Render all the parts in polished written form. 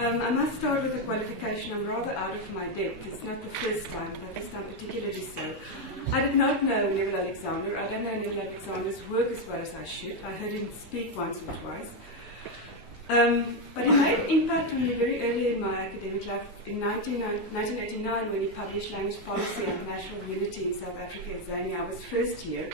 I must start with a qualification. I'm rather out of my depth. It's not the first time, but this time particularly so. I did not know Neville Alexander. I don't know Neville Alexander's work as well as I should. I heard him speak once or twice. But he made an impact on me very early in my academic life. In 1989, when he published Language Policy and National Unity in South Africa at Zania, I was first year.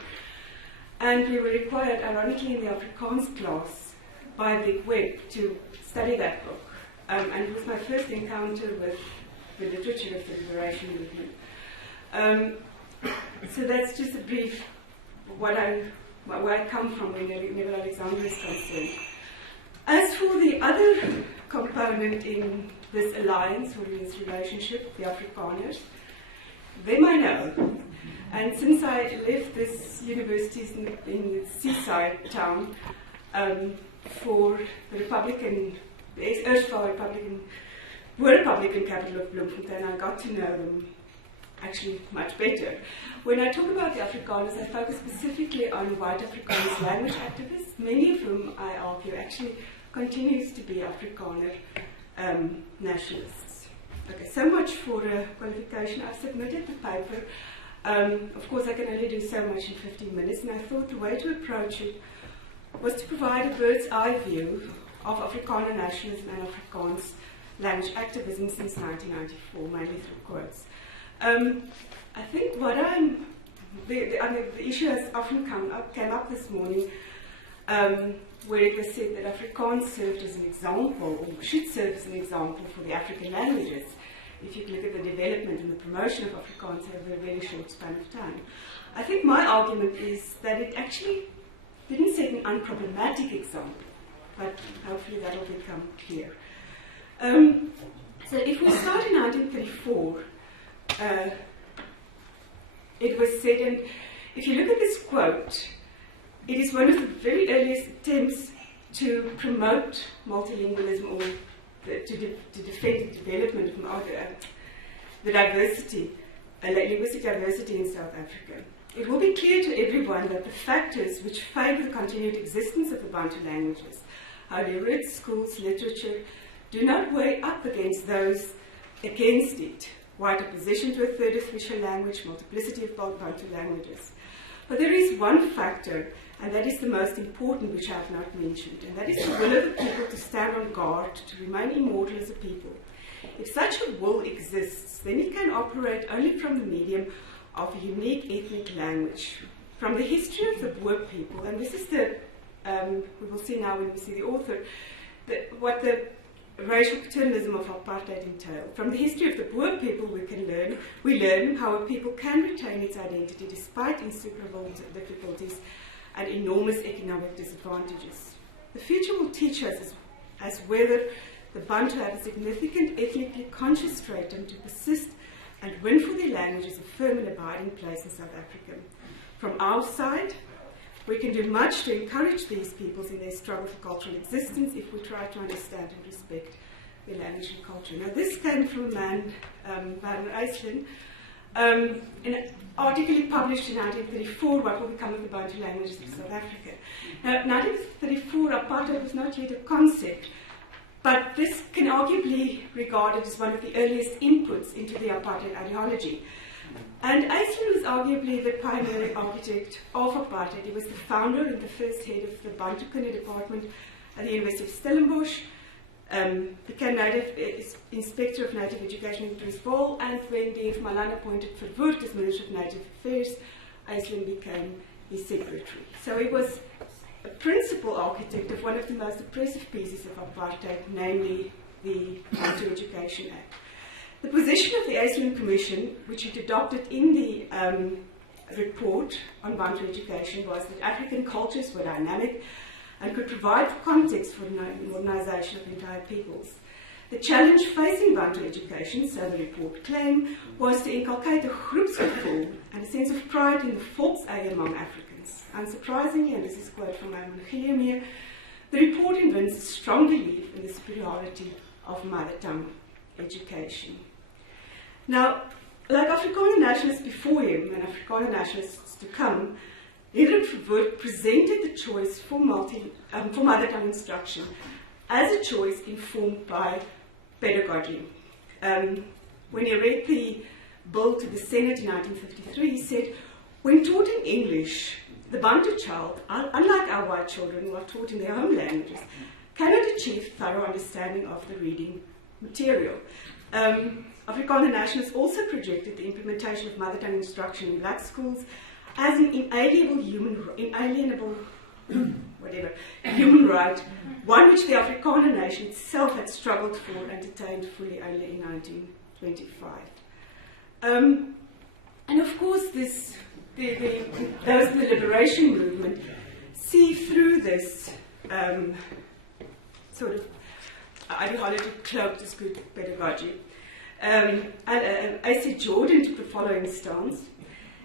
And we were required, ironically, in the Afrikaans class by Big Web to study that book. And it was my first encounter with the literature of the liberation movement. So that's just a brief where I come from when Neville Alexander is concerned. As for the other component in this alliance or in this relationship, the Afrikaners, them I know. And since I left this university in the seaside town for the Republican, the erstwhile Republican capital of Bloemfontein, I got to know them actually much better. When I talk about the Afrikaners, I focus specifically on white Afrikaans language activists, many of whom I argue actually continues to be Afrikaner nationalists. Okay, so much for a qualification. I submitted the paper. Of course, I can only do so much in 15 minutes, and I thought the way to approach it was to provide a bird's eye view of Afrikaner nationalism and Afrikaans language activism since 1994, mainly through quotes. I think what the issue has often came up this morning, where it was said that Afrikaans served as an example, or should serve as an example for the African languages. If you look at the development and the promotion of Afrikaans over a very short span of time. I think my argument is that it actually didn't set an unproblematic example, but hopefully that will become clear. So if we start in 1934, it was said, and if you look at this quote, it is one of the very earliest attempts to promote multilingualism or to defend the development of the diversity, linguistic diversity in South Africa. It will be clear to everyone that the factors which favour the continued existence of the Bantu languages, however its schools, literature, do not weigh up against those against it. White opposition to a third official language, multiplicity of Bantu languages. But there is one factor, and that is the most important, which I have not mentioned, and that is the will of the people to stand on guard, to remain immortal as a people. If such a will exists, then it can operate only from the medium of a unique ethnic language. From the history of the Boer people, and this is the, we will see now when we see the author, what the racial paternalism of apartheid entailed. From the history of the Boer people, we learn how a people can retain its identity despite insuperable difficulties and enormous economic disadvantages. The future will teach us as whether the Bantu have a significant ethnically conscious stratum to persist and win for their languages a firm and abiding place in South Africa. From our side, we can do much to encourage these peoples in their struggle for cultural existence if we try to understand and respect their language and culture. Now, this came from a man, Van Iceland, in an article he published in 1934, What Will Become of the Bantu Languages of South Africa. Now, 1934, apartheid was not yet a concept, but this can arguably be regarded as one of the earliest inputs into the apartheid ideology. And Iceland was arguably the pioneering architect of apartheid. He was the founder and the first head of the Bantukunde department at the University of Stellenbosch, became Inspector of Native Education in Transvaal, and when Dev Malan appointed Verwoerd as Minister of Native Affairs, Iceland became his secretary. So he was a principal architect of one of the most oppressive pieces of apartheid, namely the Bantu Education Act. The position of the Iceland Commission, which it adopted in the report on Bantu education, was that African cultures were dynamic and could provide context for modernization of entire peoples. The challenge facing Bantu education, so the report claimed, was to inculcate a groepsgevoel and a sense of pride in the volkseie among Africans. Unsurprisingly, and this is a quote from Herman Guillemeur, the report evinces a strong belief in the superiority of mother tongue education. Now, like Afrikaner nationalists before him and Afrikaner nationalists to come, Hendrik Verwoerd presented the choice for mother tongue instruction as a choice informed by pedagogy. When he read the bill to the Senate in 1953, he said, when taught in English, the Bantu child, unlike our white children who are taught in their home languages, cannot achieve thorough understanding of the reading material. Afrikaner nationalists also projected the implementation of mother tongue instruction in black schools as an inalienable human right, one which the Afrikaner nation itself had struggled for and attained fully only in 1925. And of course, those in the liberation movement see through this sort of ideology cloaked as good pedagogy. A.C. Jordan took the following stance.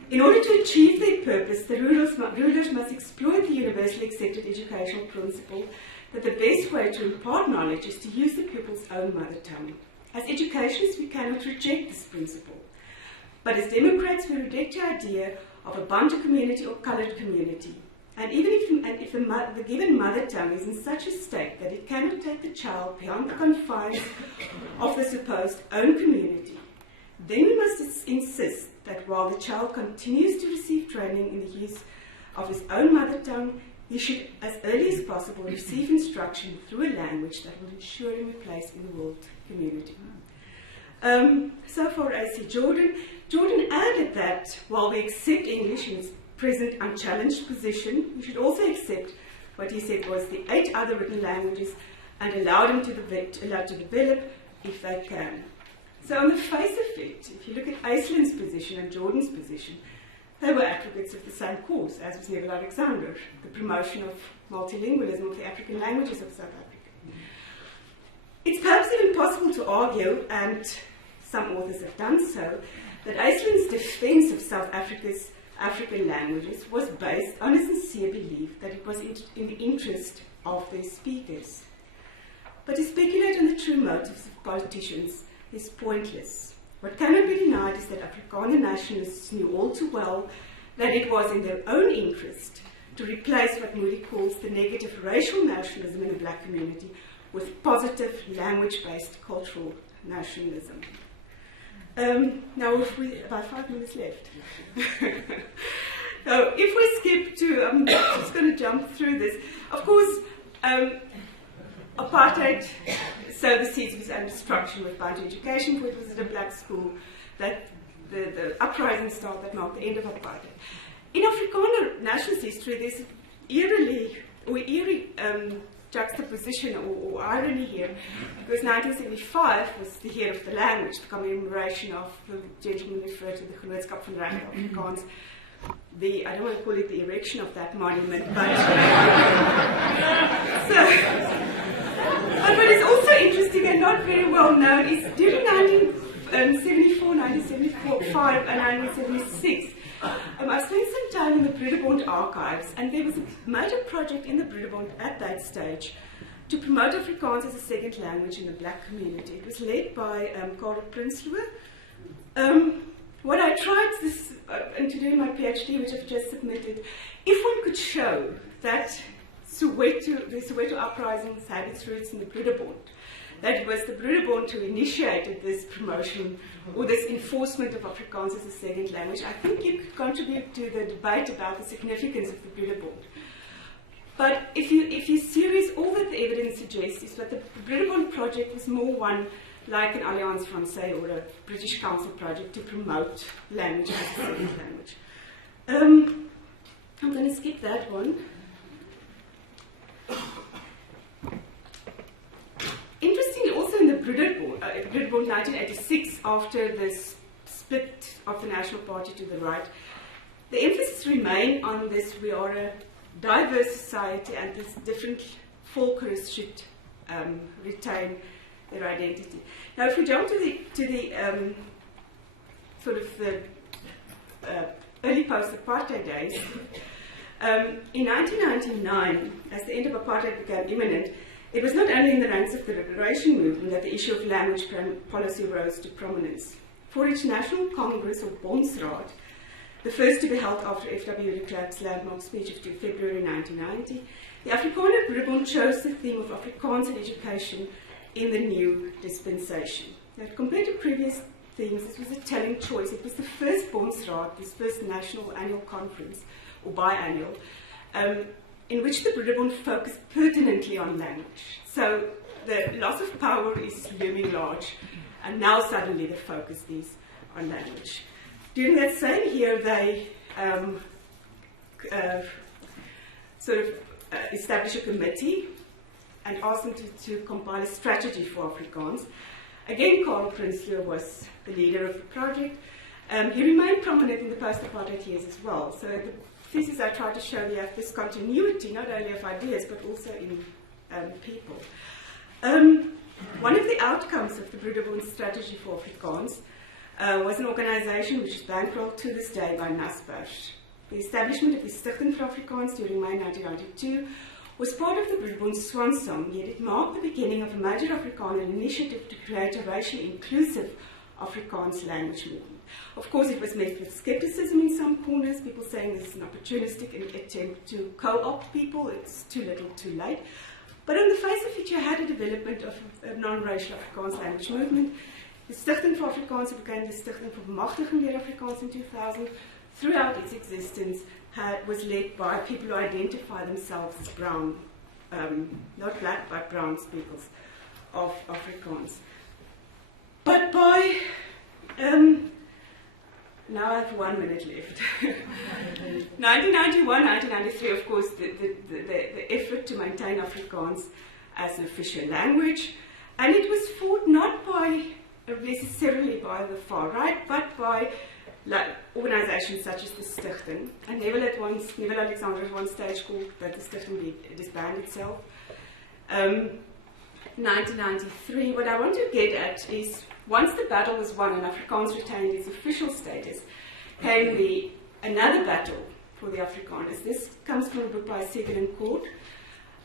In order to achieve their purpose, the rulers must exploit the universally accepted educational principle that the best way to impart knowledge is to use the pupil's own mother tongue. As educationists, we cannot reject this principle. But as Democrats, we reject the idea of a Bantu community or coloured community. And even if the given mother tongue is in such a state that it cannot take the child beyond the confines of the supposed own community, then we must insist that while the child continues to receive training in the use of his own mother tongue, he should, as early as possible, receive instruction through a language that will ensure him a place in the world community. So for A.C. Jordan added that while we accept English in its present unchallenged position, we should also accept what he said was the 8 other written languages and allow them to develop if they can. So on the face of it, if you look at Aisling's position and Jordan's position, they were advocates of the same cause, as was Neville Alexander, the promotion of multilingualism of the African languages of South Africa. It's perhaps even possible to argue, and some authors have done so, that Aisling's defense of South Africa's African languages was based on a sincere belief that it was in the interest of their speakers. But to speculate on the true motives of politicians is pointless. What cannot be denied is that Afrikaner nationalists knew all too well that it was in their own interest to replace what Moody calls the negative racial nationalism in the black community with positive language-based cultural nationalism. Now, if we about 5 minutes left. So, if we skip to, I'm just going to jump through this. Of course, apartheid sowed the seeds of its own destruction with Bantu education, for it was at a black school that the uprising started that marked the end of apartheid. In Afrikaner nationalist history, there's eerie juxtaposition or irony here, because 1975 was the year of the language, the commemoration of the gentleman referred to the Genootskap van Regte Afrikaans. I don't want to call it the erection of that monument, but but what is also interesting and not very well known is during 1974, 1975 and 1976, I spent some time in the Brederbond archives, and there was a major project in the Brederbond at that stage to promote Afrikaans as a second language in the black community. It was led by Karel Prinsloo. What I tried this, to do in my PhD, which I've just submitted, if one could show that the Soweto uprisings had its roots in the Brederbond, that it was the Brederbond who initiated this promotion or this enforcement of Afrikaans as a second language, I think you could contribute to the debate about the significance of the Brederbond. But if you series, all that the evidence suggests is that the Brederbond project was more one like an Alliance Française or a British Council project to promote language as a second language. I'm going to skip that one. Interestingly, also in the Brederbond 1986, after the split of the National Party to the right, the emphasis remained on this: we are a diverse society, and these different folkers should retain their identity. Now, if we jump to the early post-apartheid days, in 1999, as the end of apartheid became imminent, it was not only in the ranks of the liberation movement that the issue of language policy rose to prominence. For its National Congress, or Bondsraad, the first to be held after F.W. de Klerk's landmark speech of February 1990, the Afrikaner Brederbond chose the theme of Afrikaans in education in the new dispensation. Now, compared to previous things, this was a telling choice. It was the first Bondsraad, this first national annual conference, or biannual, in which the British focused pertinently on language. So the loss of power is looming large, and now suddenly the focus is on language. During that same year, they established a committee and asked them to compile a strategy for Afrikaans. Again, Karl Prinsloo was the leader of the project. He remained prominent in the post-apartheid years as well. So the thesis I tried to show you have this continuity, not only of ideas, but also in people. One of the outcomes of the Broederbond strategy for Afrikaans was an organization which is bankrolled to this day by Naspers. The establishment of the Stichting vir Afrikaans during May 1992 was part of the Broederbond swan song, yet it marked the beginning of a major Afrikaner initiative to create a racially inclusive Afrikaans language movement. Of course, it was met with skepticism in some corners, people saying this is an opportunistic attempt to co-opt people, it's too little too late. But on the face of it, you had a development of a non-racial Afrikaans language movement. The Stichting vir Afrikaans became the Stichting vir Bemagtiging deur Afrikaans in 2000. Throughout its existence, was led by people who identify themselves as brown, not black, but brown speakers of Afrikaans. But by, now I have 1 minute left. 1991, 1993, of course, the effort to maintain Afrikaans as an official language, and it was fought not by necessarily by the far right, but by organizations such as the Stichting. And Neville Alexander at one stage called that the Stichting disband itself. 1993, what I want to get at is, once the battle was won and Afrikaans retained its official status, came another battle for the Afrikaners. This comes from a book by Segal and Court.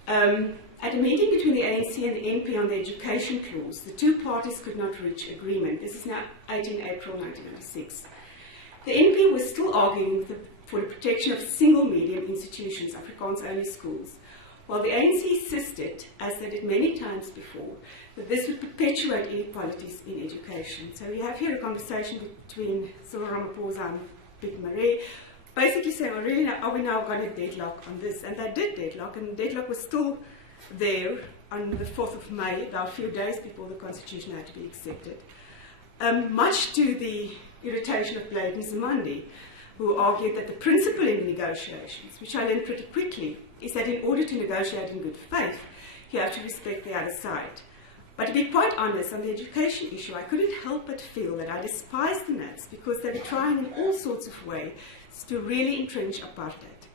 At a meeting between the ANC and the NP on the education clause, the two parties could not reach agreement. This is now 18 April 1996. The NP was still arguing for the protection of single medium institutions, Afrikaans-only schools, while the ANC insisted, as they did many times before, that this would perpetuate inequalities in education. So we have here a conversation between Cyril Ramaphosa and Piet Marais, basically saying, well, really, are we now going to deadlock on this? And they did deadlock, and the deadlock was still there on the 4th of May, about a few days before the Constitution had to be accepted. Much to the irritation of Blade and Zimandi, who argued that the principle in negotiations, which I learned pretty quickly, is that in order to negotiate in good faith, you have to respect the other side. But to be quite honest, on the education issue, I couldn't help but feel that I despised the Nats because they were trying in all sorts of ways to really entrench apartheid.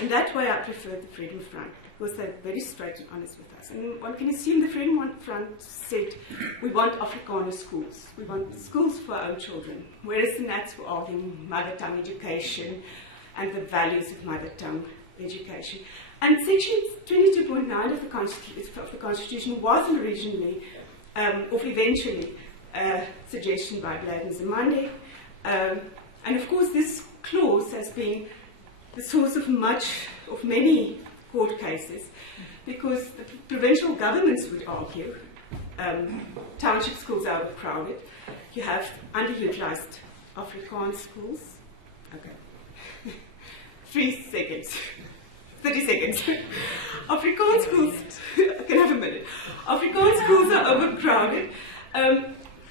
In that way, I preferred the Freedom Front, because they're very straight and honest with us. And one can assume the Freedom Front said, we want Afrikaner schools. We want schools for our own children. Whereas the Nats were arguing mother tongue education and the values of mother tongue education. And Section 22.9 of the Constitution was originally, or eventually, a suggestion by Blade and Zimandi. And of course, this clause has been the source of many court cases, because the provincial governments would argue township schools are overcrowded, you have underutilized Afrikaans schools. Okay. 3 seconds. 30 seconds. Afrikaans schools, I can have a minute. Afrikaans schools are overcrowded.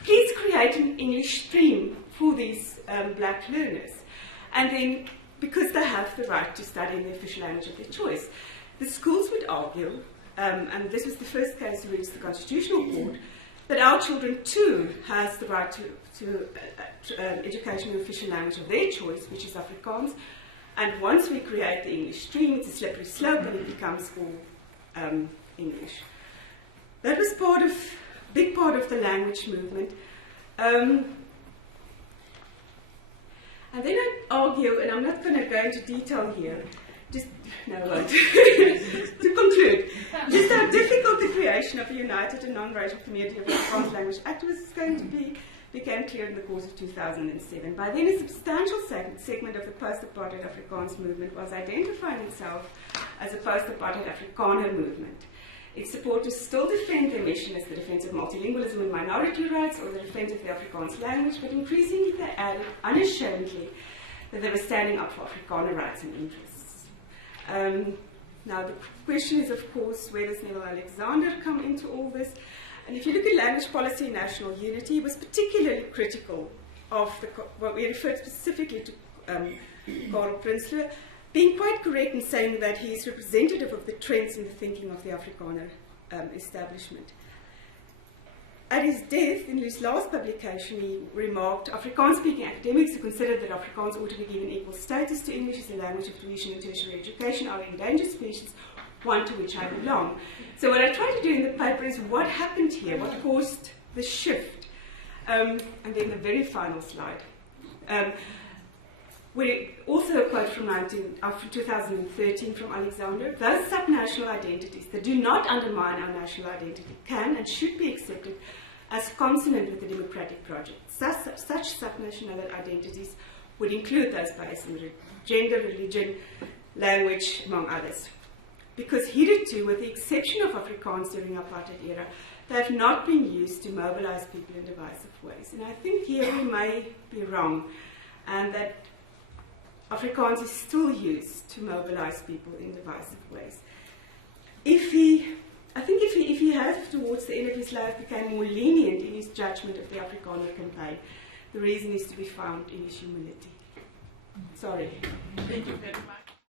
Please create an English stream for these black learners. And then, because they have the right to study in the official language of their choice, the schools would argue, and this was the first case to reach the Constitutional Court, that our children too has the right to education in the official language of their choice, which is Afrikaans. And once we create the English stream, it's a slippery slope and it becomes all English. That was big part of the language movement. And then I argue, and I'm not going to go into detail here, to conclude, just how difficult the creation of a united and non-racial community of Afrikaans language activists is going to be became clear in the course of 2007. By then, a substantial segment of the post-apartheid Afrikaans movement was identifying itself as a post-apartheid Afrikaner movement. Its supporters still defend their mission as the defense of multilingualism and minority rights, or the defense of the Afrikaans language, but increasingly they added unashamedly that they were standing up for Afrikaner rights and interests. Now the question is, of course, where does Neville Alexander come into all this? And if you look at language policy and national unity, he was particularly critical of what we referred specifically to Karl Prinsloo, being quite correct in saying that he is representative of the trends in the thinking of the Afrikaner establishment. At his death, in his last publication, he remarked, Afrikaans-speaking academics who consider that Afrikaans ought to be given equal status to English as a language of tuition and tertiary education are endangered species, one to which I belong. So what I try to do in the paper is what happened here, what caused the shift. And then the very final slide. We also a quote from 2013 from Alexander. Those subnational identities that do not undermine our national identity can and should be accepted as consonant with the democratic project. Such subnational identities would include those based on gender, religion, language, among others. Because hitherto, with the exception of Afrikaans during the apartheid era, they have not been used to mobilize people in divisive ways. And I think here we may be wrong, and that Afrikaans is still used to mobilize people in divisive ways. If he has, towards the end of his life, become more lenient in his judgment of the Afrikaner campaign, the reason is to be found in his humility. Sorry. Thank you very much.